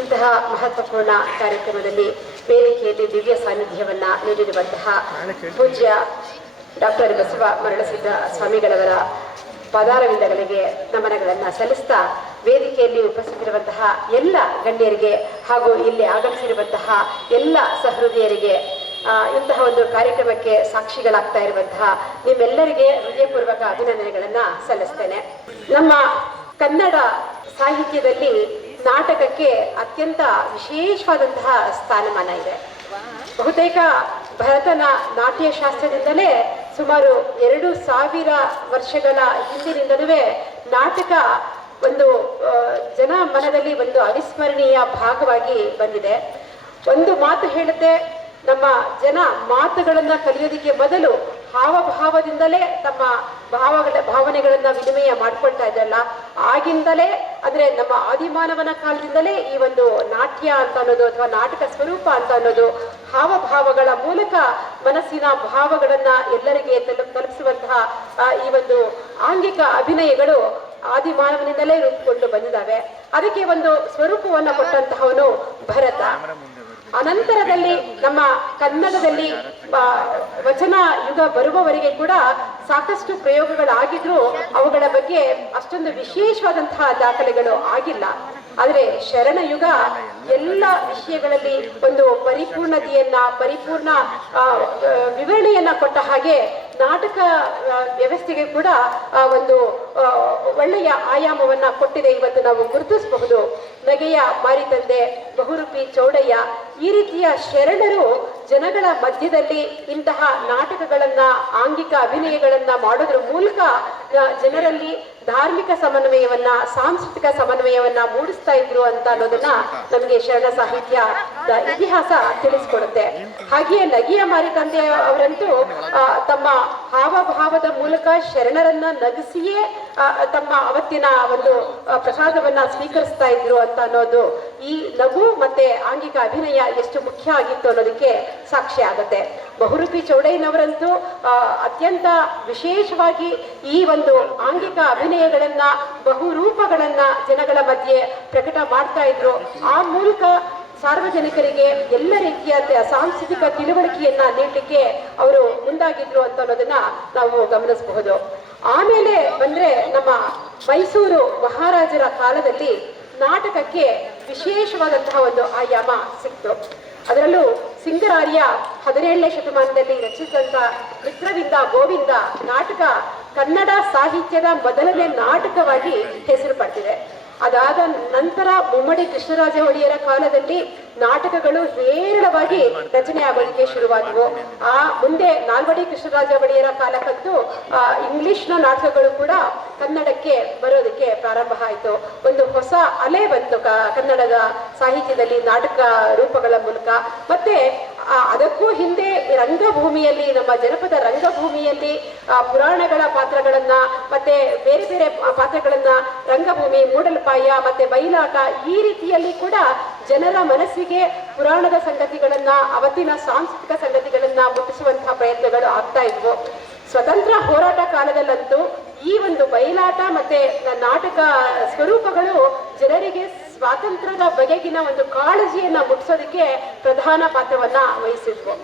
ಇಂತಹ ಮಹತ್ವಪೂರ್ಣ ಕಾರ್ಯಕ್ರಮದಲ್ಲಿ ವೇದಿಕೆಯಲ್ಲಿ ದಿವ್ಯ ಸಾನ್ನಿಧ್ಯವನ್ನ ನೀಡಿರುವಂತಹ ಪೂಜ್ಯ ಡಾಕ್ಟರ್ ಬಸವ ಮರಳಸಿದ್ದ ಸ್ವಾಮಿಗಳವರ ಪದಾರವಿಂದಗಳಿಗೆ ನಮನಗಳನ್ನು ಸಲ್ಲಿಸ್ತಾ ವೇದಿಕೆಯಲ್ಲಿ ಉಪಸ್ಥಿತರಿರುವಂತಹ ಎಲ್ಲ ಗಣ್ಯರಿಗೆ ಹಾಗೂ ಇಲ್ಲಿ ಆಗಮಿಸಿರುವಂತಹ ಎಲ್ಲ ಸಹೃದಯರಿಗೆ ಇಂತಹ ಒಂದು ಕಾರ್ಯಕ್ರಮಕ್ಕೆ ಸಾಕ್ಷಿಗಳಾಗ್ತಾ ಇರುವಂತಹ ನಿಮ್ಮೆಲ್ಲರಿಗೆ ಹೃದಯಪೂರ್ವಕ ಅಭಿನಂದನೆಗಳನ್ನು ಸಲ್ಲಿಸ್ತೇನೆ. ನಮ್ಮ ಕನ್ನಡ ಸಾಹಿತ್ಯದಲ್ಲಿ ನಾಟಕಕ್ಕೆ ಅತ್ಯಂತ ವಿಶೇಷವಾದಂತಹ ಸ್ಥಾನಮಾನ ಇದೆ. ಬಹುತೇಕ ಭರತನ ನಾಟ್ಯಶಾಸ್ತ್ರದಿಂದಲೇ ಸುಮಾರು 2000 ವರ್ಷಗಳ ಹಿಂದಿನಿಂದಲೂ ನಾಟಕ ಒಂದು ಜನ ಮನದಲ್ಲಿ ಒಂದು ಅವಿಸ್ಮರಣೀಯ ಭಾಗವಾಗಿ ಬಂದಿದೆ. ಒಂದು ಮಾತು ಹೇಳುತ್ತೆ, ನಮ್ಮ ಜನ ಮಾತುಗಳನ್ನು ಕಲಿಯೋದಕ್ಕೆ ಮೊದಲು ಹಾವಭಾವದಿಂದಲೇ ತಮ್ಮ ಭಾವನೆಗಳನ್ನ ವಿನಿಮಯ ಮಾಡ್ಕೊಳ್ತಾ ಇದ್ದಲ್ಲ, ಆಗಿಂದಲೇ ಅಂದ್ರೆ ನಮ್ಮ ಆದಿಮಾನವನ ಕಾಲದಿಂದಲೇ ಈ ಒಂದು ನಾಟ್ಯ ಅಂತ ಅನ್ನೋದು ಅಥವಾ ನಾಟಕ ಸ್ವರೂಪ ಅಂತ ಅನ್ನೋದು ಹಾವಭಾವಗಳ ಮೂಲಕ ಮನಸ್ಸಿನ ಭಾವಗಳನ್ನ ಎಲ್ಲರಿಗೆ ತಲುಪಿಸುವಂತಹ ಈ ಒಂದು ಆಂಗಿಕ ಅಭಿನಯಗಳು ಆದಿಮಾನವನಿಂದಲೇ ರೂಪುಕೊಂಡು ಬಂದಿದ್ದಾವೆ. ಅದಕ್ಕೆ ಒಂದು ಸ್ವರೂಪವನ್ನು ಕೊಟ್ಟಂತಹವನು ಭರತ. ಅನಂತರದಲ್ಲಿ ನಮ್ಮ ಕನ್ನಡದಲ್ಲಿ ವಚನ ಯುಗ ಬರುವವರೆಗೆ ಕೂಡ ಸಾಕಷ್ಟು ಪ್ರಯೋಗಗಳಾಗಿದ್ರು ಅವುಗಳ ಬಗ್ಗೆ ಅಷ್ಟೊಂದು ವಿಶೇಷವಾದಂತಹ ದಾಖಲೆಗಳು ಆಗಿಲ್ಲ. ಆದರೆ ಶರಣ ಯುಗ ಎಲ್ಲ ವಿಷಯಗಳಲ್ಲಿ ಒಂದು ಪರಿಪೂರ್ಣತೆಯನ್ನ ಪರಿಪೂರ್ಣ ವಿವರಣೆಯನ್ನ ಕೊಟ್ಟ ಹಾಗೆ ನಾಟಕ ವ್ಯವಸ್ಥೆಗೆ ಕೂಡ ಒಂದು ಒಳ್ಳೆಯ ಆಯಾಮವನ್ನ ಕೊಟ್ಟಿದೆ. ಇವತ್ತು ನಾವು ಗುರುತಿಸಬಹುದು. ನಗೆಯ ಮಾರಿತಂದೆ, ಬಹುರೂಪಿ ಚೌಡಯ್ಯ, ಈ ರೀತಿಯ ಶರಣರು ಜನಗಳ ಮಧ್ಯದಲ್ಲಿ ಇಂತಹ ನಾಟಕಗಳನ್ನ ಆಂಗಿಕ ಅಭಿನಯಗಳನ್ನ ಮಾಡೋದ್ರ ಮೂಲಕ ಜನರಲ್ಲಿ ಧಾರ್ಮಿಕ ಸಮನ್ವಯವನ್ನ ಸಾಂಸ್ಕೃತಿಕ ಸಮನ್ವಯವನ್ನ ಮೂಡಿಸ್ತಾ ಇದ್ರು ಅಂತ ಅನ್ನೋದನ್ನ ನಮಗೆ ಶರಣ ಸಾಹಿತ್ಯದ ಇತಿಹಾಸ ತಿಳಿಸ್ಕೊಡುತ್ತೆ. ಹಾಗೆಯೇ ನಗೆಯ ಮಾರಿತಂದೆ ಅವರಂತೂ ತಮ್ಮ ಹಾವಭಾವದ ಮೂಲಕ ಶರಣರನ್ನ ನಗಿಸಿಯೇ ತಮ್ಮ ಅವತ್ತಿನ ಒಂದು ಪ್ರಸಾದವನ್ನ ಸ್ವೀಕರಿಸ್ತಾ ಇದ್ರು ಅಂತ ಅನ್ನೋದು ಈ ನಗು ಮತ್ತೆ ಆಂಗಿಕ ಅಭಿನಯ ಎಷ್ಟು ಮುಖ್ಯ ಆಗಿತ್ತು ಅನ್ನೋದಕ್ಕೆ ಸಾಕ್ಷಿ ಆಗುತ್ತೆ. ಬಹುರೂಪಿ ಚೌಡಯ್ಯನವರಂತೂ ಅತ್ಯಂತ ವಿಶೇಷವಾಗಿ ಈ ಒಂದು ಆಂಗಿಕ ಅಭಿನಯಗಳನ್ನ ಬಹುರೂಪಗಳನ್ನ ಜನಗಳ ಮಧ್ಯೆ ಪ್ರಕಟ ಮಾಡ್ತಾ ಇದ್ರು. ಆ ಮೂಲಕ ಸಾರ್ವಜನಿಕರಿಗೆ ಎಲ್ಲ ರೀತಿಯ ಸಾಂಸ್ಕೃತಿಕ ತಿಳುವಳಿಕೆಯನ್ನ ನೀಡಲಿಕ್ಕೆ ಅವರು ಮುಂದಾಗಿದ್ರು ಅಂತ ಅನ್ನೋದನ್ನ ನಾವು ಗಮನಿಸಬಹುದು. ಆಮೇಲೆ ಬಂದ್ರೆ ನಮ್ಮ ಮೈಸೂರು ಮಹಾರಾಜರ ಕಾಲದಲ್ಲಿ ನಾಟಕಕ್ಕೆ ವಿಶೇಷವಾದಂತಹ ಒಂದು ಆಯಾಮ ಸಿಕ್ತು. ಅದರಲ್ಲೂ ಸಿಂಗರಾರ್ಯ 17ನೇ ಶತಮಾನದಲ್ಲಿ ರಚಿಸಿದಂತ ಮಿತ್ರವಿಂದ ಗೋವಿಂದ ನಾಟಕ ಕನ್ನಡ ಸಾಹಿತ್ಯದ ಮೊದಲನೇ ನಾಟಕವಾಗಿ ಹೆಸರು ಪಡೆದಿದೆ. ಅದಾದ ನಂತರ ಮುಮ್ಮಡಿ ಕೃಷ್ಣರಾಜ ಒಡೆಯರ ಕಾಲದಲ್ಲಿ ನಾಟಕಗಳು ಹೇರಳವಾಗಿ ರಚನೆ ಆಗೋದಕ್ಕೆ ಶುರುವಾದವು. ಆ ಮುಂದೆ ನಾಲ್ವಡಿ ಕೃಷ್ಣರಾಜ ಒಡೆಯರ ಕಾಲಕ್ಕಂತೂ ಇಂಗ್ಲಿಷ್ನ ನಾಟಕಗಳು ಕೂಡ ಕನ್ನಡಕ್ಕೆ ಬರೋದಕ್ಕೆ ಪ್ರಾರಂಭ ಆಯಿತು. ಒಂದು ಹೊಸ ಅಲೆ ಬಂತು ಕನ್ನಡದ ಸಾಹಿತ್ಯದಲ್ಲಿ ನಾಟಕ ರೂಪಗಳ ಮೂಲಕ. ಮತ್ತೆ ಅದಕ್ಕೂ ಹಿಂದೆ ರಂಗಭೂಮಿಯಲ್ಲಿ ನಮ್ಮ ಜನಪದ ರಂಗಭೂಮಿಯಲ್ಲಿ ಪುರಾಣಗಳ ಪಾತ್ರಗಳನ್ನ ಮತ್ತೆ ಬೇರೆ ಬೇರೆ ಪಾತ್ರಗಳನ್ನ ರಂಗಭೂಮಿ, ಮೂಡಲ್ಪಾಯ ಮತ್ತೆ ಬಯಲಾಟ ಈ ರೀತಿಯಲ್ಲಿ ಕೂಡ ಜನರ ಮನಸ್ಸಿಗೆ ಪುರಾಣದ ಸಂಗತಿಗಳನ್ನ ಅವತ್ತಿನ ಸಾಂಸ್ಕೃತಿಕ ಸಂಗತಿಗಳನ್ನ ಮುಟ್ಟಿಸುವಂತಹ ಪ್ರಯತ್ನಗಳು ಆಗ್ತಾ ಇದ್ವು. ಸ್ವತಂತ್ರ ಹೋರಾಟ ಕಾಲದಲ್ಲಂತೂ ಈ ಒಂದು ಬಯಲಾಟ ಮತ್ತೆ ನಾಟಕ ಸ್ವರೂಪಗಳು ಜನರಿಗೆ ಸ್ವಾತಂತ್ರ್ಯದ ಬಗೆಗಿನ ಒಂದು ಕಾಳಜಿಯನ್ನ ಮುಟ್ಟಿಸೋದಕ್ಕೆ ಪ್ರಧಾನ ಪಾತ್ರವನ್ನ ವಹಿಸಿದ್ವು.